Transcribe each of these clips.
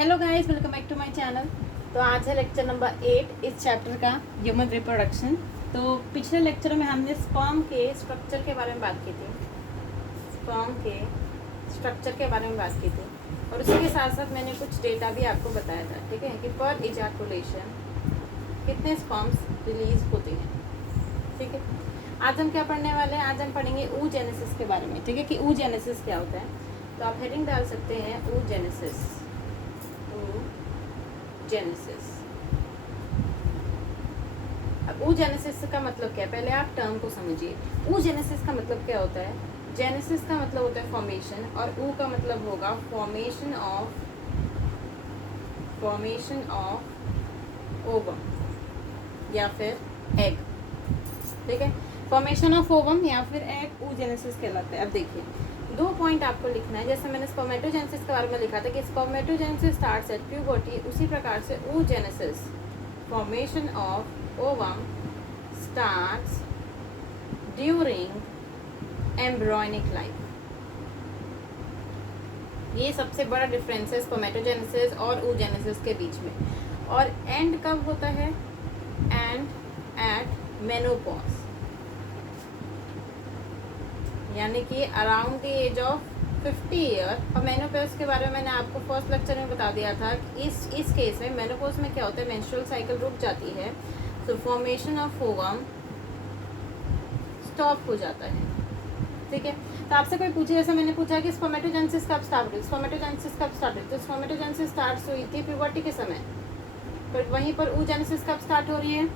Hello guys, welcome back to my channel. तो आज है लेक्चर नंबर 8 इस चैप्टर का, ह्यूमन रिप्रोडक्शन। तो पिछले लेक्चर में हमने स्पर्म के स्ट्रक्चर के बारे में बात की थी, स्पर्म के स्ट्रक्चर के बारे में बात की थी, और उसके साथ साथ मैंने कुछ डेटा भी आपको बताया था, ठीक है, कि पर इजैकुलेशन कितने स्पर्म्स रिलीज होते हैं, ठीक है। आज हम क्या पढ़ने वाले हैं? आज हम पढ़ेंगे oogenesis के बारे में, ठीक है, कि oogenesis क्या होता है। तो आप हेडिंग डाल सकते हैं oogenesis। अब oogenesis का मतलब क्या है, पहले आप टर्म को समझिए। oogenesis का मतलब क्या होता है? जेनेसिस का मतलब होता है फॉर्मेशन, और ऊ का मतलब होगा फॉर्मेशन ऑफ ओवम या फिर एग, ठीक है। फॉर्मेशन ऑफ ओवम या फिर एग oogenesis कहलाता है। अब देखिए, 2 पॉइंट आपको लिखना है। जैसे मैंने स्पर्मेटोजेनेसिस के बारे में लिखा था कि स्पर्मेटोजेनेसिस स्टार्ट्स एट प्यूबर्टी, उसी प्रकार से oogenesis formation of ovum starts during embryonic life. ये सबसे बड़ा डिफरेंस है स्पर्मेटोजेनेसिस और oogenesis के बीच में। और एंड कब होता है? एंड एट मेनोपॉज, यानी कि around the age of 50 year. और मेनोपॉज के बारे में मैंने आपको फर्स्ट लेक्चर में बता दिया था कि इस केस में मेनोपॉज में क्या होता है, मेंस्ट्रुअल साइकिल रुक जाती है, सो फॉर्मेशन ऑफ ओवम स्टॉप हो जाता है, ठीक है। तो आपसे कोई पूछे, जैसे मैंने पूछा कि स्पर्मेटोजेनेसिस कब स्टार्ट हुई, स्पर्मेटोजेनेसिस कब स्टार्ट हुई, तो स्पर्मेटोजेनेसिस स्टार्ट हुई थी प्यूबर्टी के समय, पर वहीं पर oogenesis कब स्टार्ट हो रही है?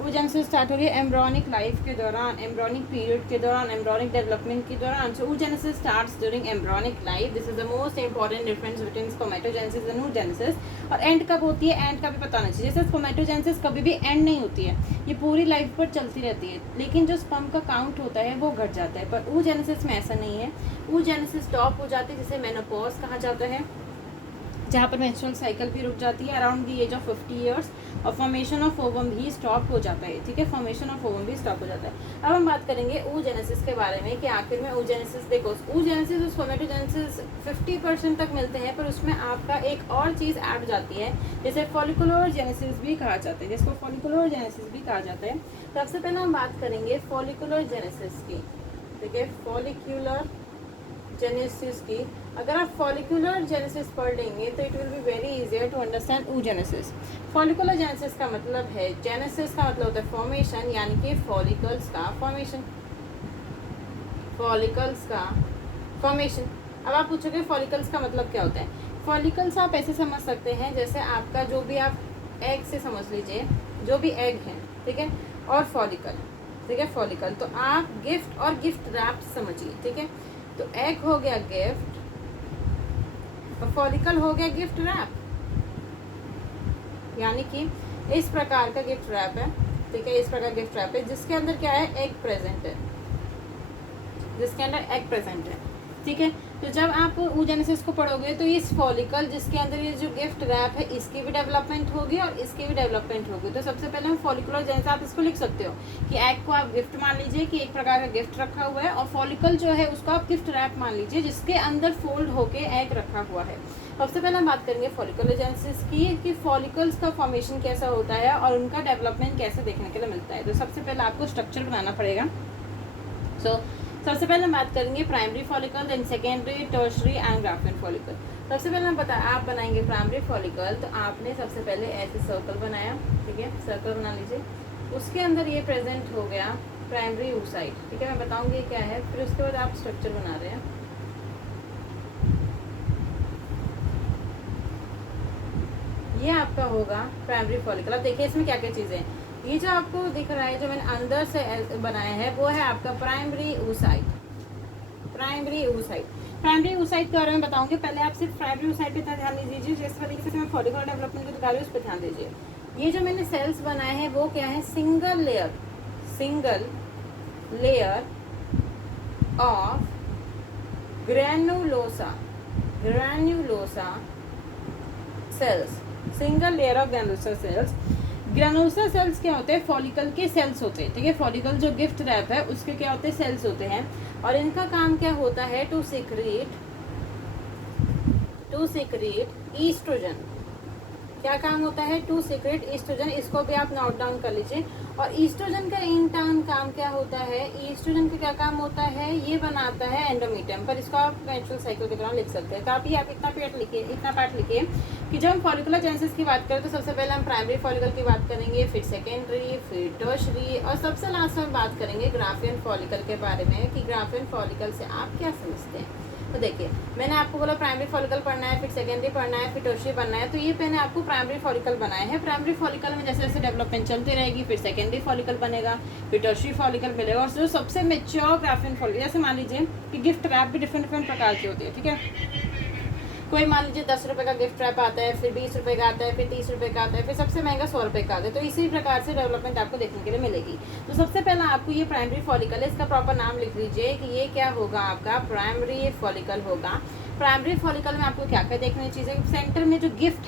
oogenesis स्टार्ट हो रही है एम्ब्रियोनिक लाइफ के दौरान, एम्ब्रियोनिक पीरियड के दौरान, एम्ब्रियोनिक डेवलपमेंट के दौरान। सो oogenesis starts during embryonic life. This is the most important difference between spermatogenesis and oogenesis। और एंड कब होती है? एंड का भी पता नहीं चाहिए। जैसे स्पर्मेटोजेनेसिस कभी भी एंड नहीं होती है, ये पूरी लाइफ पर चलती रहती है, लेकिन जो स्पर्म का काउंट होता है वो घट जाता है। पर oogenesis में ऐसा नहीं है, oogenesis स्टॉप हो जाती है, जिसे मेनोपॉज कहा जाता है, जहाँ पर मेंस्ट्रुअल साइकिल भी रुक जाती है around the age of 50 years, और फॉर्मेशन ऑफ ओवम भी स्टॉप हो जाता है, ठीक है, फॉर्मेशन ऑफ ओवम भी स्टॉप हो जाता है। अब हम बात करेंगे oogenesis के बारे में कि आखिर में oogenesis, देखो oogenesis और स्पर्मेटोजेनेसिस 50% तक मिलते हैं, पर उसमें आपका एक और चीज़ ऐड जाती है, जैसे फॉलिकुलर जेनेसिस भी कहा जाता है, जिसको फॉलिकुलर जेनेसिस भी कहा जाता है। तो सबसे पहले हम बात करेंगे फॉलिकुलर जेनेसिस की, ठीक है, फॉलिक्यूलर जेनेसिस की। अगर आप फॉलिकुलर जेनेसिस पढ़ लेंगे तो it will be very easier to understand oogenesis। Follicular genesis का मतलब है, जेनेसिस का मतलब होता है फॉर्मेशन, यानी कि फॉलिकल्स का फॉर्मेशन, फॉलिकल्स का फॉर्मेशन। अब आप पूछोगे फॉलिकल्स का मतलब क्या होता है? फॉलिकल्स आप ऐसे समझ सकते हैं, जैसे आपका जो भी आप एग से समझ लीजिए, जो भी एग है, ठीक है, और फॉलिकल, ठीक है, फॉलिकल। तो आप गिफ्ट और गिफ्ट रैप समझिए, ठीक है। तो एग हो गया गिफ्ट और फॉलिकल हो गया गिफ्ट रैप, यानी कि इस प्रकार का गिफ्ट रैप है, ठीक है, इस प्रकार गिफ्ट रैप है जिसके अंदर क्या है? एग प्रेजेंट है, जिसके अंदर एग प्रेजेंट है, ठीक है। तो जब आप oogenesis को पढ़ोगे तो इस फॉलिकल जिसके अंदर ये जो गिफ्ट रैप है, इसकी भी डेवलपमेंट होगी और इसकी भी डेवलपमेंट होगी। तो सबसे पहले हम फॉलिकुलर जेनेसिस, आप इसको लिख सकते हो कि एग को आप गिफ्ट मान लीजिए कि एक प्रकार का गिफ्ट रखा हुआ है, और फॉलिकल जो है उसको आप गिफ्ट रैप मान लीजिए जिसके अंदर फोल्ड होके एग रखा हुआ है। सबसे पहले हम बात करेंगे फॉलिकुलर जेनेसिस की, कि फॉलिकल्स का फॉर्मेशन कैसा होता है और उनका डेवलपमेंट कैसे देखने के लिए मिलता है। तो सबसे पहले आपको स्ट्रक्चर बनाना पड़ेगा। सबसे पहले हम बात करेंगे primary follicle, then secondary, tertiary and graafian follicle. सबसे पहले आप बनाएंगे प्राइमरी फॉलिकल। तो आपने सबसे पहले ऐसे सर्कल बनाया, ठीक है, सर्कल बना लीजिए, उसके अंदर ये प्रेजेंट हो गया प्राइमरी oocyte, ठीक है, मैं बताऊंगी क्या है, फिर उसके बाद आप स्ट्रक्चर बना रहे हैं। ये आपका होगा प्राइमरी फॉलिकल। अब देखिए इसमें क्या क्या चीज़ें हैं। ये जो आपको दिख रहा है, जो मैंने अंदर से बनाया है, वो है आपका primary oocyte। Primary oocyte, primary oocyte के बारे में बताऊंगी, पहले आप सिर्फ प्राइमरी oocyte पे ध्यान दीजिए। जिस तरीके से मैं फॉलिकुलर डेवलपमेंट की बता रही हूँ उस पर ध्यान दीजिए। ये जो मैंने सेल्स बनाए हैं वो क्या है? Single layer of granulosa cells, single layer of granulosa cells. Granulosa cells क्या होते हैं? फॉलिकल के सेल्स होते हैं, ठीक है, फॉलिकल जो गिफ्ट रैप है उसके क्या होते हैं? सेल्स होते हैं। और इनका काम क्या होता है? To secrete oestrogen. क्या काम होता है? टू सीक्रेट ईस्ट्रोजन, इसको भी आप नोट डाउन कर लीजिए। और ईस्ट्रोजन का इन टर्न काम क्या होता है? ईस्ट्रोजन का क्या काम होता है? ये बनाता है एंडोमीटियम, पर इसको आप मेंस्ट्रुअल साइकिल के दौरान लिख सकते हैं। तो आप इतना पार्ट लिखिए कि जब हम फॉलिकुलर जेनेसिस की बात करें तो सबसे पहले हम प्राइमरी फॉलिकल की बात करेंगे, फिर सेकेंडरी, फिर टर्शरी, और सबसे लास्ट में बात करेंगे ग्राफियन फॉलिकल के बारे में कि ग्राफियन फॉलिकल से आप क्या समझते हैं। तो देखिए, मैंने आपको बोला प्राइमरी फॉलिकल पढ़ना है, फिर सेकेंडरी पढ़ना है, फिर टर्शियरी पढ़ना है। तो ये मैंने आपको प्राइमरी फॉलिकल बनाया है। प्राइमरी फॉलिकल में जैसे जैसे डेवलपमेंट चलती रहेगी, फिर सेकेंडरी फॉलिकल बनेगा, फिर टर्शियरी फॉलिकल मिलेगा। और जो सबसे मेच्योर ग्राफियन फॉलिकल, जैसे मान लीजिए कि गिफ्ट रैप भी डिफरेंट प्रकार की होती है, ठीक है। कोई मान लीजिए 10 रुपये का गिफ्ट रैप आता है, फिर 20 रुपये का आता है, फिर 30 रुपये का आता है, फिर सबसे महंगा 100 रुपये का आता है। तो इसी प्रकार से डेवलपमेंट आपको देखने के लिए मिलेगी। तो सबसे पहला आपको ये प्राइमरी फॉलिकल है, इसका प्रॉपर नाम लिख लीजिए कि ये क्या होगा, आपका प्राइमरी फॉलिकल होगा। प्राइमरी फॉलिकल में आपको क्या क्या देखने चीज़ें, सेंटर में जो गिफ्ट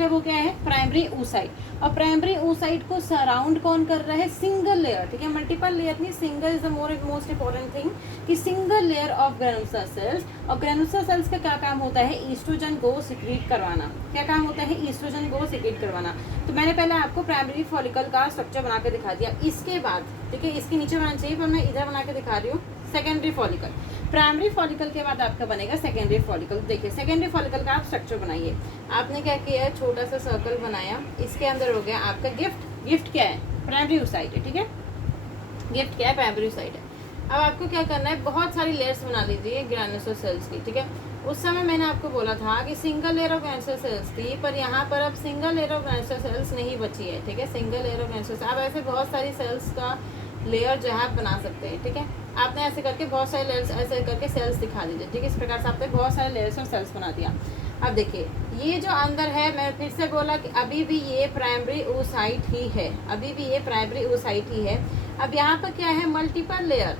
है वो क्या है? Primary oocyte। और प्राइमरी oocyte को सराउंड कौन कर रहा है? सिंगल लेयर, ठीक है, मल्टीपल लेयर नहीं, single is the most important thing कि single layer of granulosa cells. और ग्रेनुलोसा सेल्स का क्या काम होता है? ईस्ट्रोजन को सिक्रीट करवाना। क्या काम होता है? ईस्ट्रोजन को सिक्रीट करवाना। तो मैंने पहले आपको प्राइमरी फॉलिकल का स्ट्रक्चर बना के दिखा दिया। इसके बाद, ठीक है, इसके नीचे बनाना चाहिए पर मैं इधर बना के दिखा रही हूँ सेकेंडरी फॉलिकल। प्राइमरी फॉलिकल के बाद आपका बनेगा सेकेंडरी फॉलिकल। देखिए, सेकेंडरी फॉलिकल का आप स्ट्रक्चर बनाइए। आपने क्या किया है? छोटा सा सर्कल बनाया, इसके अंदर हो गया आपका गिफ्ट क्या है? प्राइमरी oocyte है, ठीक है। गिफ्ट क्या है? प्राइमरी oocyte है। अब आपको क्या करना है? बहुत सारी लेयर्स बना लीजिए ग्रेनुलोसा सेल्स की, ठीक है। उस समय मैंने आपको बोला था कि single layer of granulosa sales थी, पर यहाँ पर अब single layer of granulosa sales नहीं बची है, ठीक है। सिंगल लेयर ऑफ ग्रेनुलोसा, अब ऐसे बहुत सारी सेल्स का लेयर जो है आप बना सकते हैं, ठीक है। आपने ऐसे करके बहुत सारे लेयर्स, ऐसे करके सेल्स दिखा दीजिए, ठीक है। इस प्रकार से आपने बहुत सारे लेयर्स और सेल्स बना दिया। अब देखिए, ये जो अंदर है, मैं फिर से बोला कि अभी भी ये प्राइमरी oocyte ही है, अभी भी ये प्राइमरी oocyte ही है। अब यहाँ पर क्या है? Multiple layer,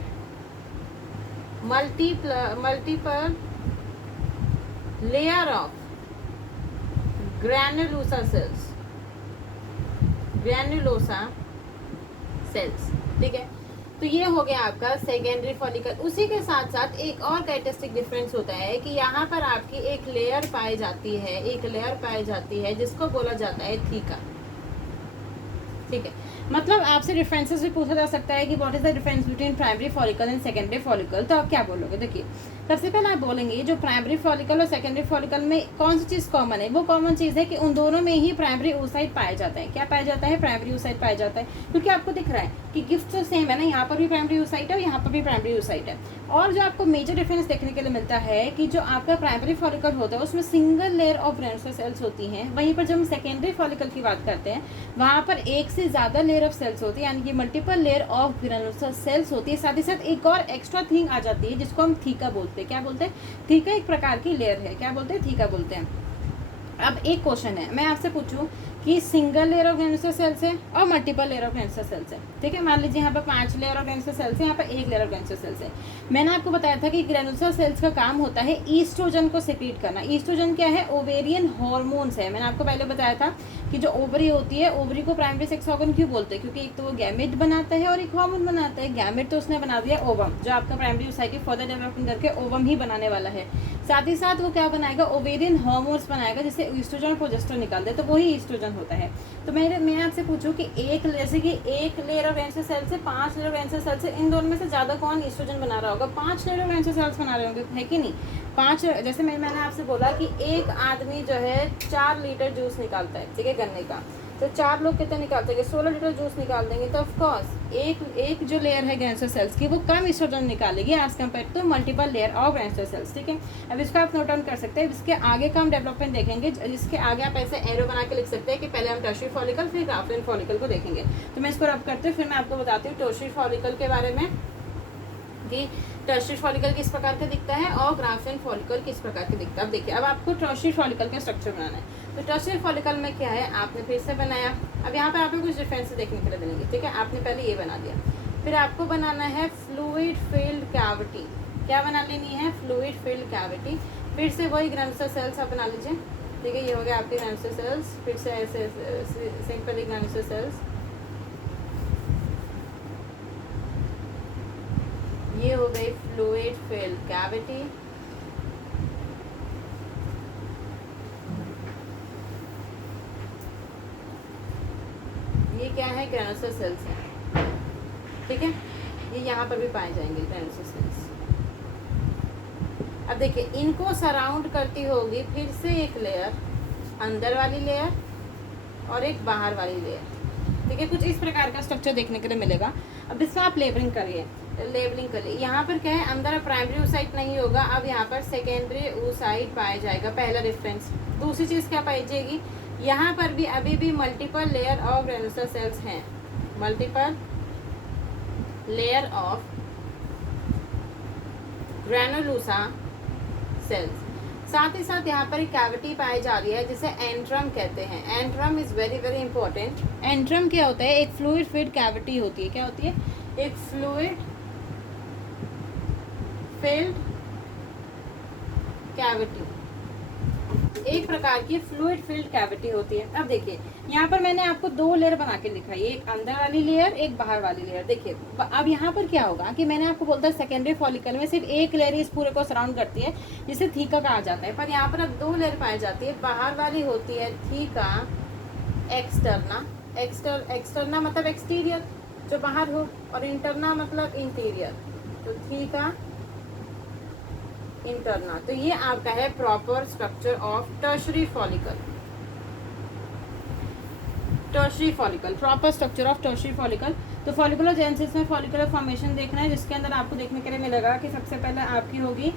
multiple layer of granulosa cells, ठीक है। तो ये हो गया आपका सेकेंडरी फॉलिकल। उसी के साथ साथ एक और कैरेक्टरिस्टिक डिफरेंस होता है कि यहाँ पर आपकी एक लेयर पाई जाती है जिसको बोला जाता है थीका, ठीक है। मतलब आपसे डिफरेंसेस भी पूछा जा सकता है कि what is the difference between primary follicle and secondary follicle. तो आप क्या बोलोगे? देखिए, सबसे पहले आप बोलेंगे जो प्राइमरी फॉलिकल और सेकेंडरी फॉलिकल में कौन सी चीज़ कॉमन है? वो कॉमन चीज़ है कि उन दोनों में ही प्राइमरी oocyte पाया जाता है। क्या पाया जाता है? प्राइमरी oocyte पाया जाता है, क्योंकि आपको दिख रहा है कि गिफ्ट तो सेम है ना, यहाँ पर भी प्राइमरी oocyte है और यहाँ पर भी प्राइमरी oocyte है। और जो आपको मेजर डिफरेंस देखने के लिए मिलता है कि जो आपका प्राइमरी फॉलिकल होता है उसमें single layer of granulosa sales होती हैं, वहीं पर जब हम सेकेंडरी फॉलिकल की बात करते हैं वहाँ पर एक से ज़्यादा लेयर ऑफ सेल्स होती है, यानी कि multiple layer of granulosa sales होती है। साथ ही साथ एक और एक्स्ट्रा थिंग आ जाती है जिसको हम थीका बोलते हैं। क्या बोलते हैं? थीका एक प्रकार की लेयर है। क्या बोलते हैं? थीका बोलते हैं। अब एक क्वेश्चन है, मैं आपसे पूछूं कि single layer of granulosa sales है और multiple layer of granulosa sales है, ठीक है। मान लीजिए यहाँ पर 5 लेयर ऑफ ग्रेनुलोसा सेल्स है, यहाँ पर 1 लेयर ऑफ ग्रेनुलोसा सेल्स है। मैंने आपको बताया था कि ग्रेनुलोसा सेल्स का काम होता है ईस्ट्रोजन को सिक्रीट करना। ईस्ट्रोजन क्या है? ओवेरियन हार्मोन्स है। मैंने आपको पहले बताया था कि जो ओवरी होती है, ओवरी को प्राइमरी सेक्स ऑर्गन क्यों बोलते हैं? क्योंकि एक तो वो गैमेट बनाता है और एक हार्मोन बनाता है। गैमेट तो उसने बना दिया ओवम, जो आपका प्राइमरी oocyte फर्दर डेवलपमेंट करके ओवम ही बनाने वाला है। साथ ही साथ वो क्या बनाएगा? ओवेरियन हार्मोन्स बनाएगा जिससे ईस्ट्रोजन और प्रोजेस्टेरोन निकाल दे, तो वही ईस्ट्रोजन होता है। तो मैं आपसे पूछूं कि जैसे कि 1 लेयर ऑफ ग्रेनुलोसा सेल से 5 लेयर ऑफ ग्रेनुलोसा सेल से इन दोनों में से ज़्यादा कौन ईस्ट्रोजन बना रहा होगा? 5 लेयर ऑफ ग्रेनुलोसा सेल्स बना रहे होंगे, है कि नहीं? 5, जैसे मैंने आपसे बोला कि एक आदमी जो है 4 लीटर जूस निकालता है, ठीक है, गन्ने का। तो 4 लोग कितने निकालते हैं? 16 लीटर जूस निकाल देंगे। तो ऑफकोर्स एक जो लेयर है ग्रेनुलोसा सेल्स की वो कम ईस्ट्रोजन निकालेगी as compare to multiple layer of granulosa cells, ठीक है। अब इसको आप नोट डाउन कर सकते हैं। इसके आगे का हम डेवलपमेंट देखेंगे, जिसके आगे आप ऐसे एरो बना के लिख सकते हैं कि पहले हम टर्शियरी फॉलिकल फिर ग्राफियन फॉलिकल को देखेंगे। तो मैं इसको रब करते हुए फिर मैं आपको बताती हूँ टर्शियरी फॉलिकल के बारे में कि टर्शियरी फॉलिकल किस प्रकार का दिखता है और ग्राफियन फॉलिकल किस प्रकार का दिखता है। अब देखिए, अब आपको टर्शियरी फॉलिकल का स्ट्रक्चर बनाना है। तो टर्शियरी फॉलिकल में क्या है? आपने फिर से बनाया। अब यहाँ पर आपको कुछ डिफरेंस देखने के लिए मिलेंगे, ठीक है। आपने पहले ये बना दिया, फिर आपको बनाना है फ्लूइड फिल्ड कैविटी। क्या बना लेनी है? Fluid filled cavity. फिर से वही ग्रेनुलोसा सेल्स आप बना लीजिए, ठीक है। ये हो गया आपके ग्रेनुलोसा सेल्स। फिर से ऐसे सिंपल ग्रेनुलोसा सेल्स, ये हो गई फ्लूइड फिल्ड कैविटी। क्या है, ग्रेनुलोसा सेल्स हैं, ठीक है। ये यहाँ पर भी पाए जाएंगे ग्रेनुलोसा सेल्स। अब देखिए इनको सराउंड करती होगी फिर से एक लेयर, अंदर वाली लेयर और एक बाहर वाली लेयर, ठीक है। कुछ इस प्रकार का स्ट्रक्चर देखने के लिए मिलेगा। अब इसमें आप लेबलिंग करिए। यहाँ पर क्या है, अंदर प्राइमरी oocyte नहीं होगा, अब यहाँ पर सेकेंडरी oocyte पाया जाएगा, पहला रेफरेंस। दूसरी चीज़ क्या पाई जाएगी, यहाँ पर भी अभी भी multiple layer of granulosa cells हैं, multiple layer of granulosa cells. साथ ही साथ यहाँ पर एक कैविटी पाई जा रही है जिसे एंट्रम कहते हैं। Antrum is very very important. Antrum क्या होता है, एक फ्लूइड फिल्ड कैविटी होती है। क्या होती है, एक फ्लूइड फिल्ड कैविटी, एक प्रकार की फ्लूइड फिल्ड कैविटी होती है। अब देखिए यहाँ पर मैंने आपको दो लेयर बना के दिखाई, एक अंदर वाली लेयर, एक बाहर वाली लेयर। देखिए अब यहाँ पर क्या होगा कि मैंने आपको बोलता है सेकेंडरी फॉलिकल में सिर्फ एक लेयर इस पूरे को सराउंड करती है जिसे थीका कहा जाता है, पर यहाँ पर अब दो लेयर पाई जाती है। बाहर वाली होती है थीका एक्सटर्ना, एक्सटर्ना मतलब एक्सटीरियर जो बाहर हो, और इंटरना मतलब इंटीरियर, तो थीका इंटरना। तो ये आपका है proper structure of tertiary follicle. Tertiary follicle, proper structure of tertiary follicle. तो फॉलिकुलोजेनेसिस में फॉलिकुलर फॉर्मेशन देखना है, जिसके अंदर आपको देखने के लिए मिलेगा कि सबसे पहले आपकी होगी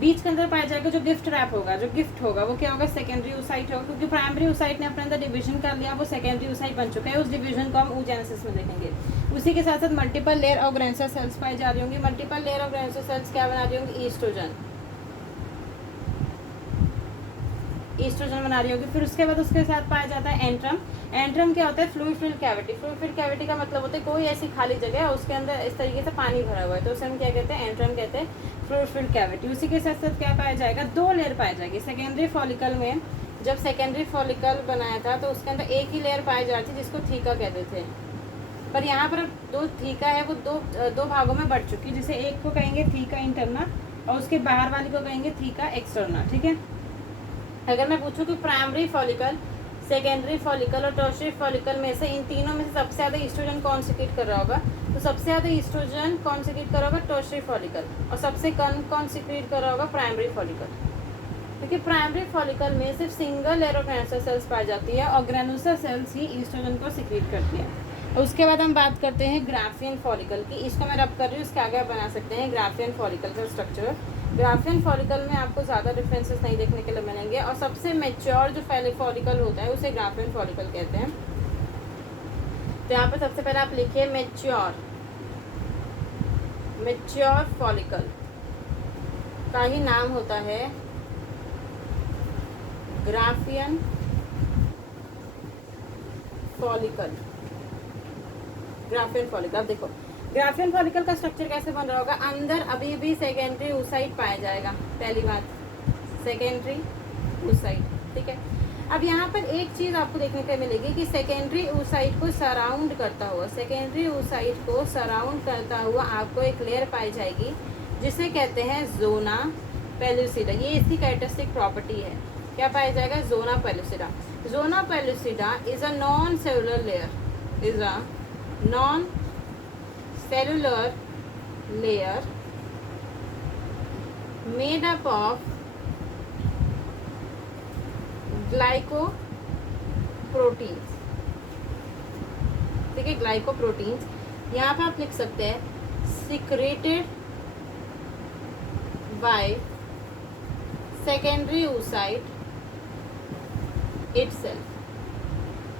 बीच के अंदर पाया जाएगा जो गिफ्ट रैप होगा, जो गिफ्ट होगा वो क्या होगा, सेकेंडरी oocyte होगा, क्योंकि प्राइमरी oocyte ने अपने अंदर डिवीजन कर लिया, वो सेकेंडरी oocyte बन चुका है। उस डिवीजन को हम oogenesis में देखेंगे। उसी के साथ साथ multiple layer of granulosa cells पाई जा रही होंगी। Multiple layer of granulosa cells क्या बना रही होंगी, ईस्ट्रोजन, ईस्ट्रोजन बना रही होगी। फिर उसके बाद उसके साथ पाया जाता है एंट्रम। एंट्रम क्या होता है, fluid filled cavity. Fluid filled cavity का मतलब होता है कोई ऐसी खाली जगह है उसके अंदर इस तरीके से पानी भरा हुआ है, तो उसे हम क्या कहते हैं, एंट्रम कहते हैं, फ्लूइड फिल्ड कैविटी। उसी के साथ साथ क्या पाया जाएगा, दो लेयर पाई जाएगी। सेकेंडरी फॉलिकल में जब सेकेंडरी फॉलिकल बनाया था तो उसके अंदर एक ही लेयर पाई जाती थी जिसको थीका कहते थे, पर यहाँ पर दो थीका है वो दो भागों में बढ़ चुकी है, जिसे एक को कहेंगे थीका इंटरना और उसके बाहर वाली को कहेंगे थीका एक्सटर्ना, ठीक है। अगर मैं पूछूं कि प्राइमरी फॉलिकल, सेकेंडरी फॉलिकल और टर्शियरी फॉलिकल में से इन तीनों में से सबसे ज़्यादा ईस्ट्रोजन कौन सिक्रीट कर रहा होगा, तो सबसे ज़्यादा ईस्ट्रोजन कौन सिक्रीट कर रहा होगा, टर्शियरी फॉलिकल, और सबसे कम कौन सिक्रीट कर रहा होगा, प्राइमरी फॉलिकल। क्योंकि प्राइमरी फॉलिकल में सिर्फ single layer of granulosa cells पाई जाती है और ग्रेनुलोसा सेल्स ही ईस्ट्रोजन को सिक्रीट करती है। उसके बाद हम बात करते हैं ग्राफियन फॉलिकल की। इसको मैं रब कर रही हूँ, इसके आगे आप बना सकते हैं ग्राफियन फॉलिकल का स्ट्रक्चर। ग्राफियन फॉलिकल में आपको ज़्यादा डिफरेंसेस नहीं देखने के लिए मिलेंगे, और सबसे मैच्योर जो फॉलिकल होता है उसे ग्राफियन फॉलिकल कहते हैं। तो यहाँ पर सबसे पहले आप लिखिए मैच्योर फॉलिकल का ही नाम होता है ग्राफियन फॉलिकल। ग्राफियन फॉलिकल, अब देखो ग्राफियन फॉलिकल का स्ट्रक्चर कैसे बन रहा होगा, अंदर अभी भी सेकेंडरी oocyte पाया जाएगा, पहली बात सेकेंडरी oocyte, ठीक है। अब यहाँ पर एक चीज़ आपको देखने को मिलेगी कि सेकेंडरी oocyte को सराउंड करता हुआ, सेकेंडरी oocyte को सराउंड करता हुआ आपको एक लेयर पाई जाएगी जिसे कहते हैं जोना पेलुसिडा। ये इसकी कैरेक्टरिस्टिक प्रॉपर्टी है। क्या पाया जाएगा, zona pellucida. Zona pellucida is a non cellular layer, is a non cellular layer made up of glycoproteins, ठीक है, ग्लाइकोप्रोटीन्स। यहाँ पर आप लिख सकते हैं secreted by secondary oocyte itself।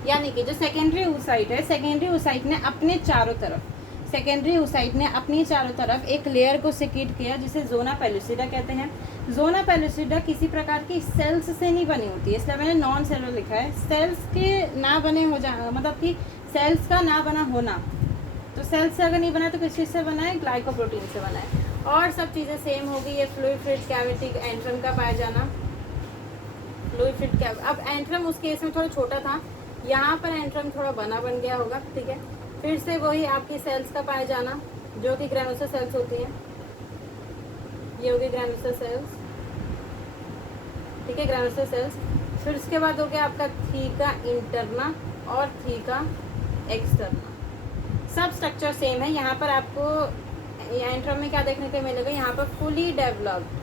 यानी कि जो सेकेंडरी oocyte है, सेकेंडरी oocyte ने अपने चारों तरफ, सेकेंडरी oocyte ने अपनी चारों तरफ एक लेयर को सिक्रीट किया जिसे जोना पेलुसिडा कहते हैं। जोना पेलुसिडा किसी प्रकार की सेल्स से नहीं बनी होती है, इसलिए मैंने नॉन सेलुलर लिखा है। सेल्स के ना बने हो जाना मतलब कि सेल्स का ना बना होना, तो सेल्स से अगर नहीं बना तो किस चीज़ से बना है, ग्लाइकोप्रोटीन से बना है। और सब चीज़ें सेम होगी। ये फ्लूइड फिल्ड कैविटी एंट्रम का पाया जाना, फ्लूइड फिल्ड कैविटी। अब एंट्रम उस केस में थोड़ा छोटा था, यहाँ पर एंट्रम थोड़ा बन गया होगा, ठीक है। फिर से वही आपकी सेल्स का पाया जाना जो कि ग्रेनुलोसा सेल्स होती हैं, ये होगी ग्रेनुलोसा सेल्स, ठीक है, ग्रेनुलोसा सेल्स। फिर उसके बाद हो गया आपका थीका इंटरना और थीका एक्सटर्नल। सब स्ट्रक्चर सेम है। यहाँ पर आपको एंट्रम में क्या देखने को मिलेगा, यहाँ पर फुली डेवलप्ड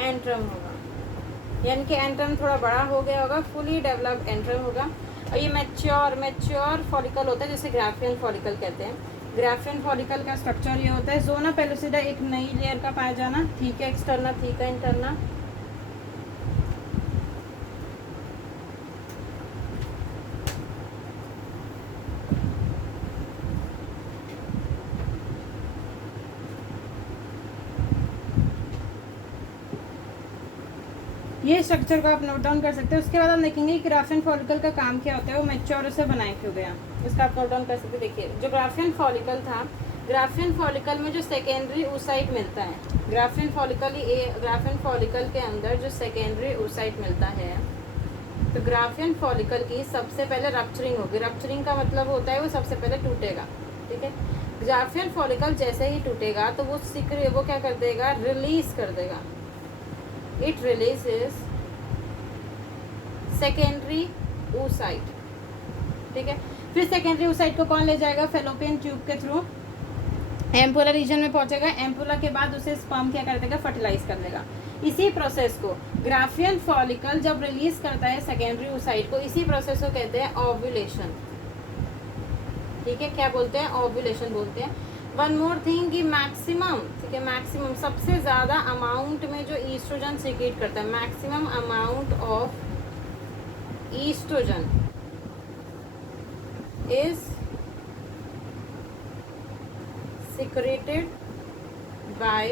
एंट्रम होगा, यानी कि एंट्रम थोड़ा बड़ा हो गया होगा, फुली डेवलप्ड एंट्रम होगा। और ये मैच्योर फॉलिकल होता है, जैसे ग्राफियन फॉलिकल कहते हैं। ग्राफियन फॉलिकल का स्ट्रक्चर ये होता है, ज़ोना पेलुसिडा एक नई लेयर का पाया जाना, ठीक है एक्सटर्नल, ठीक है इंटरनल। ये स्ट्रक्चर को आप नोट डाउन कर सकते हैं। उसके बाद आप देखेंगे कि ग्राफियन फॉलिकल का काम क्या होता है, वो मैच्योर से बनाए क्यों गया, इसका आप नोट डाउन कर सकते हैं। देखिए जो ग्राफियन फॉलिकल था, ग्राफियन फॉलिकल में जो सेकेंडरी oocyte मिलता है, ग्राफियन फॉलिकल के अंदर जो सेकेंडरी oocyte मिलता है, तो ग्राफियन फॉलिकल की सबसे पहले रप्चरिंग होगी। रप्चरिंग का मतलब होता है वो सबसे पहले टूटेगा, ठीक है। ग्राफियन फॉलिकल जैसे ही टूटेगा तो वो क्या कर देगा, रिलीज कर देगा, इट रिलीजेस सेकेंडरी oocyte, ठीक है। फिर सेकेंडरी oocyte को कौन ले जाएगा, फेलोपियन ट्यूब के थ्रू एम्पुला रीजन में पहुंचेगा। एम्पुला के बाद उसे स्पर्म क्या कर देगा, फर्टिलाइज कर देगा। इसी प्रोसेस को ग्राफियन फॉलिकल जब रिलीज करता है सेकेंडरी oocyte को, इसी प्रोसेस को कहते हैं ओव्यूलेशन, ठीक है। क्या बोलते हैं, ओव्यूलेशन बोलते हैं। वन मोर थिंग कि मैक्सिमम, ठीक है, मैक्सिमम सबसे ज़्यादा अमाउंट में जो ईस्ट्रोजन सीक्रेट करता है, maximum amount of oestrogen is secreted by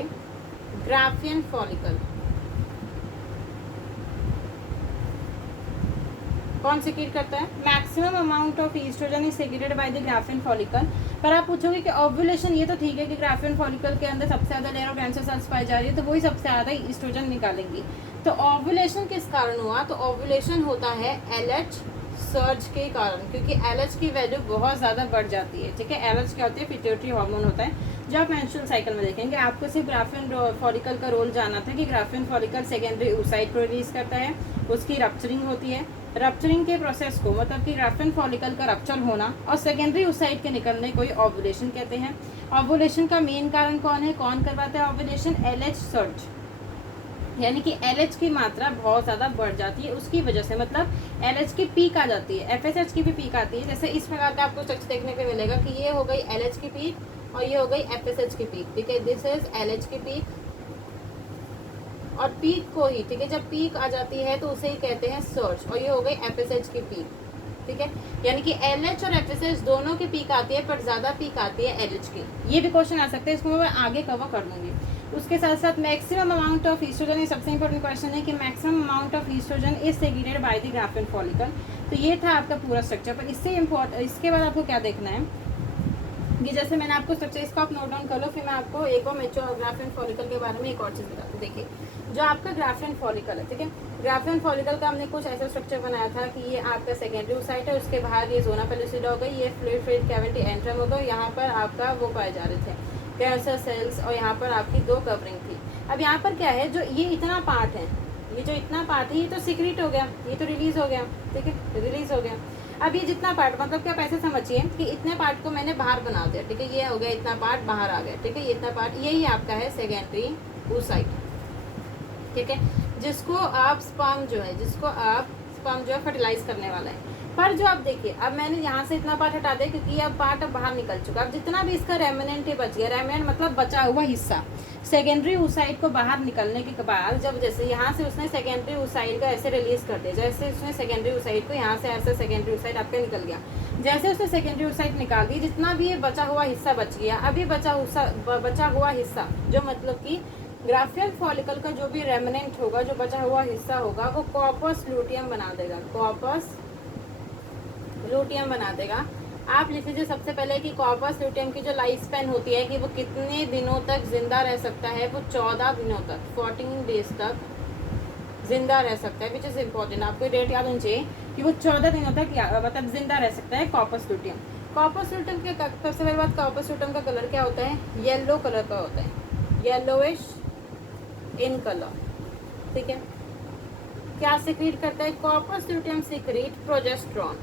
graafian follicle. कौन सीक्रेट करता है, maximum amount of oestrogen is secreted by the graafian follicle. पर आप पूछोगे कि ओव्यूलेशन, ये तो ठीक है कि ग्राफियन फॉलिकल के अंदर सबसे ज़्यादा लेयर ऑफ कैंसर सेल्स पाई जा रही है, तो वही सबसे ज़्यादा ईस्ट्रोजन निकालेंगी। तो ओव्यूलेशन किस कारण हुआ, तो ओव्यूलेशन होता है LH सर्ज के कारण, क्योंकि LH की वैल्यू बहुत ज़्यादा बढ़ जाती है, ठीक है। LH क्या होती है, पिट्यूटरी हार्मोन होता है। जो आप मेंस्ट्रुअल साइकिल में देखेंगे, आपको सिर्फ ग्राफियन फॉलिकल का रोल जानना था कि ग्राफियन फॉलिकल सेकेंडरी oocyte को रिलीज करता है, उसकी रप्चरिंग होती है। रप्चरिंग के प्रोसेस को, मतलब कि ग्राफियन फॉलिकल का रप्चर होना और सेकेंडरी oocyte के निकलने को ओव्यूलेशन कहते हैं। ओव्यूलेशन का मेन कारण कौन है, कौन करवाता है ओव्यूलेशन, LH सर्ज, यानी कि LH की मात्रा बहुत ज़्यादा बढ़ जाती है, उसकी वजह से, मतलब LH की पीक आ जाती है, FSH की भी पीक आती है। जैसे इस प्रकार का आपको स्ट्रक्चर देखने को मिलेगा कि ये हो गई LH की पीक और ये हो गई FSH की पीक, ठीक है। दिस इज LH की पीक और पीक को ही, ठीक है, जब पीक आ जाती है तो उसे ही कहते हैं सर्ज, और ये हो गई FSH की पीक, ठीक है। यानी कि LH और FSH दोनों की पीक आती है, पर ज़्यादा पीक आती है LH की। ये भी क्वेश्चन आ सकते हैं, इसको मैं आगे कवर कर दूंगी। उसके साथ साथ मैक्सिमम अमाउंट ऑफ ईस्ट्रोजन, ये सबसे इंपॉर्टेंट क्वेश्चन है कि maximum amount of oestrogen is secreted by the graafian follicle. तो ये था आपका पूरा स्ट्रक्चर। पर इसके बाद आपको क्या देखना है कि जैसे मैंने आपको स्ट्रक्चर, इसको आप नोट डाउन कर लो, फिर मैं आपको एक और मैच्योर ग्राफियन फॉलिकल के बारे में एक और चीज़ बताती हूँ। देखिए जो आपका ग्राफियन फॉलिकल है, ठीक है, ग्राफियन फॉलिकल का हमने कुछ ऐसा स्ट्रक्चर बनाया था कि ये आपका सेकेंडरी oocyte है, उसके बाहर ये ज़ोना पेलुसिडा हो गई, ये फ्लूइड फिल्ड कैविटी एंट्रम होगा, यहाँ पर आपका वो पाए जा रहे थे कैंसर सेल्स, और यहाँ पर आपकी 2 कवरिंग थी। अब यहाँ पर क्या है, जो ये इतना पार्ट है, ये जो इतना पार्ट है, ये तो सीक्रेट हो गया, ये तो रिलीज हो गया, ठीक है, रिलीज हो गया। अब ये जितना पार्ट, मतलब क्या, पैसे समझिए कि इतने पार्ट को मैंने बाहर बना दिया, ठीक है, ये हो गया, इतना पार्ट बाहर आ गया, ठीक है, ये इतना पार्ट, यही आपका है सेकेंडरी oocyte, ठीक है, जिसको आप स्पर्म जो है फर्टिलाइज करने वाला है। पर जो आप देखिए, अब मैंने यहाँ से इतना पार्ट हटा दिया क्योंकि अब पार्ट अब बाहर निकल चुका। अब जितना भी इसका रेमिनेंट ही बच गया, रेमिनेंट मतलब बचा हुआ हिस्सा, सेकेंडरी oocyte को बाहर निकलने के बाद, जब जैसे यहाँ से उसने सेकेंडरी oocyte को ऐसे रिलीज कर दिया, जैसे उसने सेकेंडरी oocyte को यहाँ से ऐसे सेकेंडरी oocyte आपका निकल गया, जैसे उसने सेकेंडरी oocyte निकाल दी, जितना भी ये बचा हुआ हिस्सा बच गया, अभी बचा हुआ हिस्सा जो मतलब कि ग्राफियन फॉलिकल का जो भी रेमिनेंट होगा, जो बचा हुआ हिस्सा होगा, वो कॉर्पस लूटियम बना देगा, कॉर्पस लूटियम बना देगा। आप लिख लीजिए सबसे पहले कि कॉर्पस लूटियम की जो लाइफ स्पैन होती है कि वो कितने दिनों तक जिंदा रह सकता है, वो 14 दिनों तक, 14 डेज तक जिंदा रह सकता है, विच इज़ इम्पॉर्टेंट। आपको डेट याद होनी चाहिए कि वो 14 दिनों तक मतलब जिंदा रह सकता है कॉर्पस लूटियम। कॉर्पस लूटियम के सबसे पहले बात, कॉर्पस लूटियम का कलर क्या होता है, येलो कलर का होता है, येलोइश इन कलर, ठीक है। क्या सिक्रीट करता है? Corpus luteum secrete progesterone.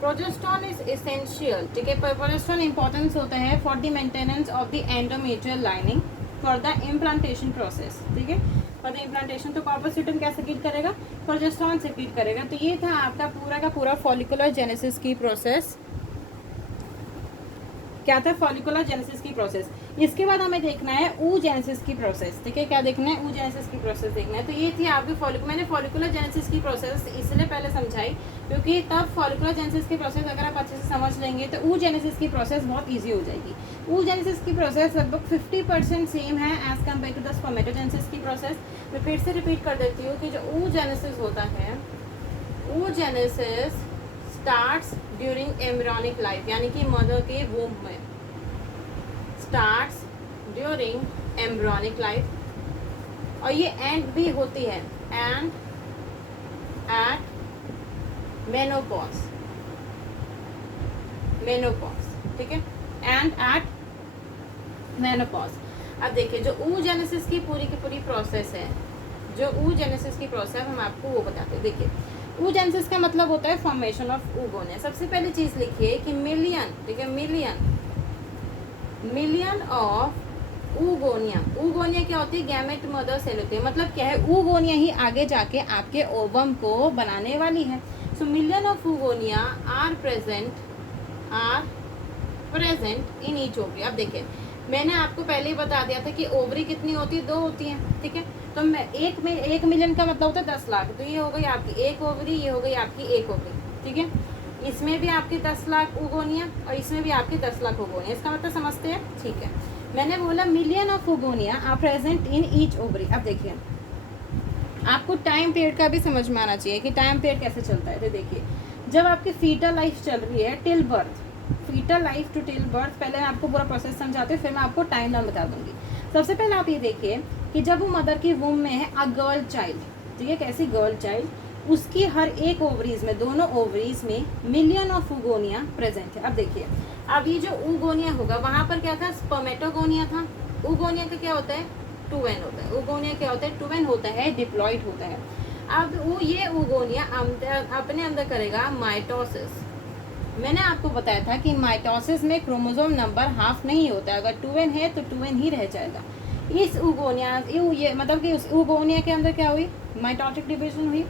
Progesterone is essential, ठीक है, प्रोजेस्टेरॉन इंपॉर्टेंस होता है for the maintenance of the endometrial lining for the implantation process, ठीक है, फॉर द इम्प्लांटेशन। तो कॉर्पस ल्यूटियम क्या सिक्रीट करेगा? प्रोजेस्टेरॉन सिक्रीट करेगा। तो ये था आपका पूरा का पूरा फॉलिकुलर जेनेसिस की प्रोसेस। क्या था? फॉलिकुलर जेनेसिस की प्रोसेस। इसके बाद हमें देखना है oogenesis की प्रोसेस, ठीक है, क्या देखना है? oogenesis की प्रोसेस देखना है। तो ये थी आपकी मैंने फॉलिकुलर जेनेसिस की प्रोसेस इसलिए पहले समझाई क्योंकि तब फॉलिकुलर जेनेसिस की प्रोसेस अगर आप अच्छे से समझ लेंगे तो oogenesis की प्रोसेस बहुत ईजी हो जाएगी। oogenesis की प्रोसेस लगभग 50% सेम है as compare to the spermatogenesis की प्रोसेस। मैं फिर से रिपीट कर देती हूँ कि जो oogenesis होता है, oogenesis starts during embryonic life, यानी कि मदर के वूम्ब में, स्टार्ट्स ड्यूरिंग एम्ब्रियोनिक लाइफ, और ये एंड भी होती है एंड एट मेनोपॉज, ठीक है, एंड एट मेनोपॉज। अब देखिए जो oogenesis की पूरी प्रोसेस है, जो oogenesis की प्रोसेस हम आपको वो बताते हैं। देखिए oogenesis का मतलब होता है फॉर्मेशन ऑफ oogonia। सबसे पहली चीज लिखिए कि मिलियन, ठीक है, मिलियन ऑफ oogonia। oogonia क्या होती है? गैमेट मदर सेल होती है। मतलब क्या है? oogonia ही आगे जाके आपके ओवम को बनाने वाली है। So million of oogonia are present in each ovary. अब देखिए मैंने आपको पहले ही बता दिया था कि ओवरी कितनी होती है? 2 होती हैं, ठीक है। तो मैं 1 मिलियन का मतलब होता है 10 लाख। तो ये हो गई आपकी एक ओवरी, ये हो गई आपकी एक ओवरी, ठीक है। इसमें भी आपकी 10 लाख oogonia और इसमें भी आपकी 10 लाख oogonia। इसका मतलब समझते हैं, ठीक है। मैंने बोला million of oogonia are present in each ovary. अब देखिए आपको टाइम पीरियड का भी समझ में आना चाहिए कि टाइम पीरियड कैसे चलता है। तो देखिए जब आपकी फीटल लाइफ चल रही है till birth, foetal life to till birth, पहले मैं आपको पूरा प्रोसेस समझाती हूँ, फिर मैं आपको टाइम लाइन बता दूंगी। सबसे पहले आप ये देखिए कि जब वो मदर की वूम में है अ गर्ल चाइल्ड, ठीक है, कैसी गर्ल चाइल्ड, उसकी हर एक ओवरीज में, दोनों ओवरीज में मिलियन ऑफ oogonia प्रेजेंट है। अब देखिए अब ये जो oogonia होगा वहाँ पर क्या था? स्पर्मेटोगोनिया था। oogonia का क्या होता है? 2n होता है। oogonia क्या होता है? 2n होता है, डिप्लॉइड होता है। अब वो ये oogonia अपने अंदर करेगा माइटोसिस। मैंने आपको बताया था कि माइटोसिस में क्रोमोसोम नंबर हाफ नहीं होता है। अगर 2n है तो 2n ही रह जाएगा। इस oogonia ये मतलब कि उस oogonia के अंदर क्या हुई? माइटोटिक डिवीजन हुई।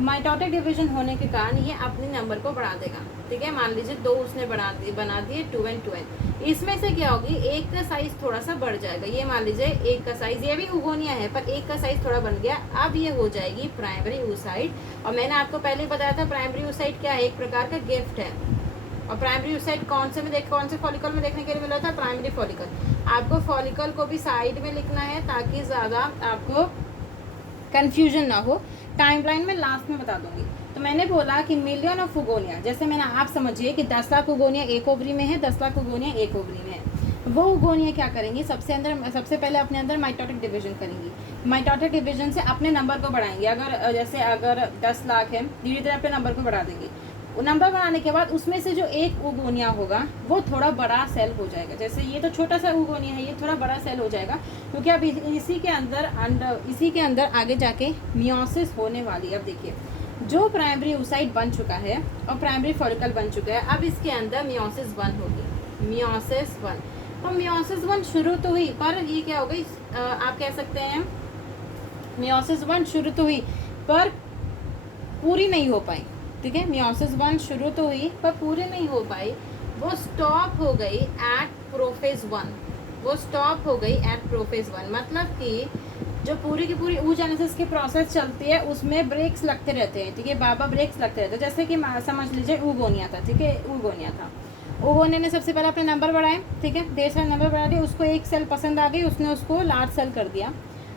माइटोटिक डिवीजन होने के कारण ये अपने नंबर को बढ़ा देगा, ठीक है। मान लीजिए 2 उसने बना दिए 2n। इसमें से क्या होगी? एक का साइज थोड़ा सा बढ़ जाएगा। ये मान लीजिए एक का साइज, ये भी oogonia है पर एक का साइज थोड़ा बन गया। अब ये हो जाएगी प्राइमरी oocyte। और मैंने आपको पहले बताया था प्राइमरी oocyte क्या है? एक प्रकार का गिफ्ट है। और प्राइमरी oocyte कौन से फॉलिकल में देखने के लिए मिला था? Primary follicle. आपको फॉलिकल को भी साइड में लिखना है ताकि ज़्यादा आपको कंफ्यूजन ना हो। टाइमलाइन में लास्ट में बता दूंगी। तो मैंने बोला कि मिलियन ऑफ oogonia, जैसे मैंने आप समझिए कि 10 लाख oogonia एक ओवरी में है, 10 लाख oogonia एक ओवरी में है। वो oogonia क्या करेंगी? सबसे पहले अपने अंदर माइटोटिक डिवीजन करेंगी। माइटोटिक डिवीजन से अपने नंबर को बढ़ाएंगे। अगर 10 लाख है, धीरे धीरे अपने नंबर को बढ़ा देंगे। नंबर बनाने के बाद उसमें से जो एक oogonia होगा वो थोड़ा बड़ा सेल हो जाएगा। जैसे ये तो छोटा सा oogonia है, ये थोड़ा बड़ा सेल हो जाएगा क्योंकि अब इसी के अंदर आगे जाके मियोसिस होने वाली है। अब देखिए जो प्राइमरी oocyte बन चुका है और प्राइमरी फॉलिकल बन चुका है, अब इसके अंदर मियोसिस 1 होगी, मियोसिस 1। तो मियोसिस 1 शुरू तो हुई पर ये क्या हो गई? आप कह सकते हैं मियोसिस 1 शुरू तो हुई पर पूरी नहीं हो पाई, ठीक है। मियोसिस 1 शुरू तो हुई पर पूरी नहीं हो पाई। वो स्टॉप हो गई एट प्रोफेज 1। वो स्टॉप हो गई एट प्रोफेज 1। मतलब कि जो पूरी की पूरी oogenesis की प्रोसेस चलती है उसमें ब्रेक्स लगते रहते हैं, ठीक है, बाबा ब्रेक्स लगते रहते हैं। जैसे कि समझ लीजिए oogonia था, ठीक है, oogonia था। oogonia ने सबसे पहले अपने नंबर बढ़ाए, ठीक है, ढेर सारे नंबर बढ़ा दिए। उसको एक सेल पसंद आ गई, उसने उसको लार्ज सेल कर दिया।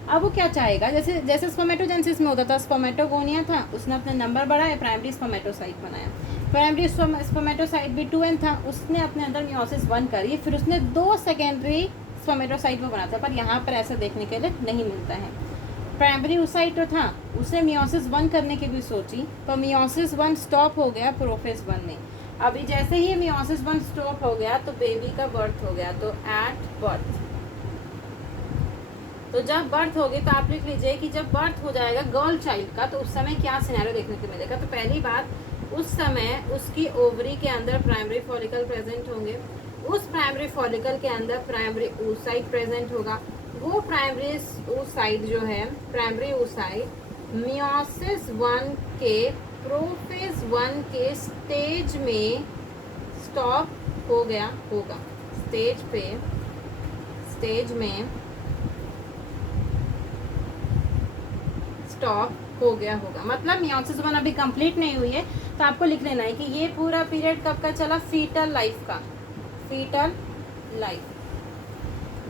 अब वो क्या चाहेगा? जैसे स्पर्मेटोजेनेसिस में होता था, स्पर्मेटोगोनिया था, उसने अपने नंबर बढ़ाए, प्राइमरी स्पर्मेटोसाइट बनाया। प्राइमरी स्पर्मेटोसाइट भी 2n था, उसने अपने अंदर मियोसिस 1 करी, फिर उसने 2 सेकेंडरी स्पर्मेटोसाइट वो बना था। पर यहाँ पर ऐसा देखने के लिए नहीं मिलता है। प्राइमरी oocyte जो था उसने मियोसिस 1 करने की भी सोची पर मियोसिस 1 स्टॉप हो गया प्रोफेज 1 में। अभी जैसे ही मियोसिस 1 स्टॉप हो गया तो बेबी का बर्थ हो गया। तो एट बर्थ तो जब बर्थ होगी तो आप लिख लीजिए कि जब बर्थ हो जाएगा गर्ल चाइल्ड का, तो उस समय क्या सिनेरियो देखने को मिलेगा। तो पहली बात, उस समय उसकी ओवरी के अंदर प्राइमरी फॉलिकल प्रेजेंट होंगे, उस प्राइमरी फॉलिकल के अंदर प्राइमरी oocyte प्रेजेंट होगा। वो प्राइमरी oocyte जो है, प्राइमरी oocyte मियोसिस 1 के प्रोफेज 1 के स्टेज में स्टॉप हो गया होगा। स्टेज में स्टॉप हो गया होगा, मतलब मियोसिस 1 अभी कंप्लीट नहीं हुई है। तो आपको लिख लेना है कि ये पूरा पीरियड कब का चला, फीटल लाइफ का, फीटल लाइफ,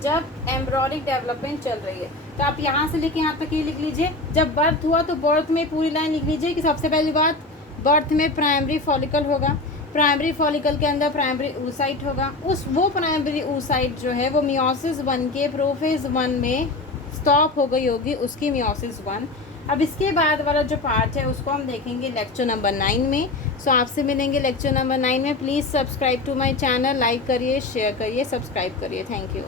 जब एम्ब्रियोनिक डेवलपमेंट चल रही है। तो आप यहाँ से लेके यहाँ तक ये लिख लीजिए। जब बर्थ हुआ तो बर्थ में पूरी लाइन लिख लीजिए कि सबसे पहली बात, बर्थ में प्राइमरी फॉलिकल होगा, प्राइमरी फॉलिकल के अंदर प्राइमरी oocyte होगा, वो प्राइमरी oocyte जो है वो मियोसिस 1 के प्रोफेज 1 में स्टॉप हो गई होगी, उसकी मियोसिस 1। अब इसके बाद वाला जो पार्ट है उसको हम देखेंगे लेक्चर नंबर 9 में। सो आपसे मिलेंगे लेक्चर नंबर 9 में। Please subscribe to my channel, like करिए, शेयर करिए, सब्सक्राइब करिए। Thank you.